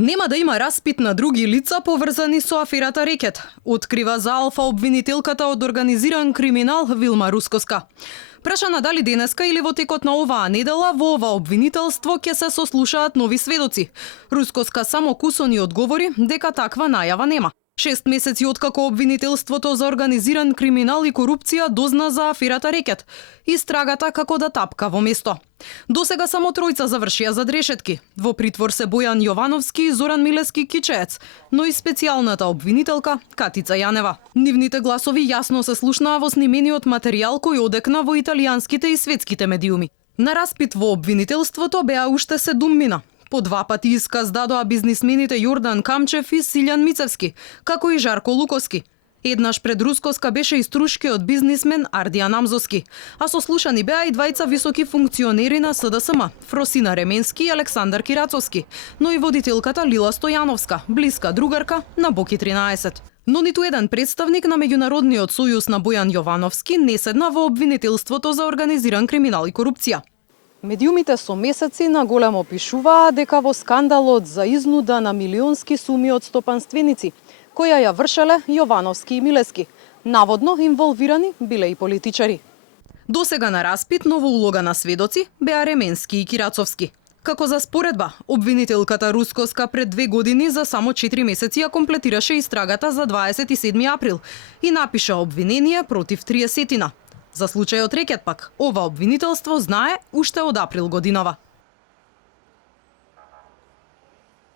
Нема да има распит на други лица поврзани со аферата Рекет, открива за Алфа обвинителката од организиран криминал Вилма Рускоска. Прашана дали денеска или во текот на оваа недела во ова обвинителство ќе се сослушаат нови сведоци. Рускоска само кусо ни одговори дека таква најава нема. 6 месеци откако обвинителството за организиран криминал и корупција дозна за аферата Рекет, истрагата како да тапка во место. Досега само тројца завршија зад решетки. Во притвор се Бојан Јовановски и Зоран Милески Кичеец, но и специјалната обвинителка Катица Јанева. Нивните гласови јасно се слушнаа во снимениот материјал кој одекна во италијанските и светските медиуми. На распит во обвинителството беа уште 7 мина. По 2 пати исказ дадоа бизнисмените Јордан Камчев и Силјан Мицевски, како и Жарко Луковски. Еднаш пред Рускоска беше и струшкиот бизнисмен Ардијан Амзовски, а сослушани беа и двајца високи функционери на СДСМ, Фросина Ременски и Александар Кирацовски, но и водителката Лила Стојановска, блиска другарка на Боки 13. Но ниту еден представник на Меѓународниот сојуз на Бојан Јовановски не седна во обвинителството за организиран криминал и корупција. Медиумите со месеци на големо пишуваа дека во скандалот за изнуда на милионски суми од стопанственици, која ја вршеле Јовановски и Милески, наводно инволвирани биле и политичари. Досега на распит нова улога на сведоци беа Ременски и Кирацовски. Како за споредба, обвинителката Рускоска пред 2 години за само 4 месеци ја комплетираше истрагата за 27 април и напиша обвинение против 30-тина. За случајот Рекет пак, ова обвинителство знае уште од април годинава.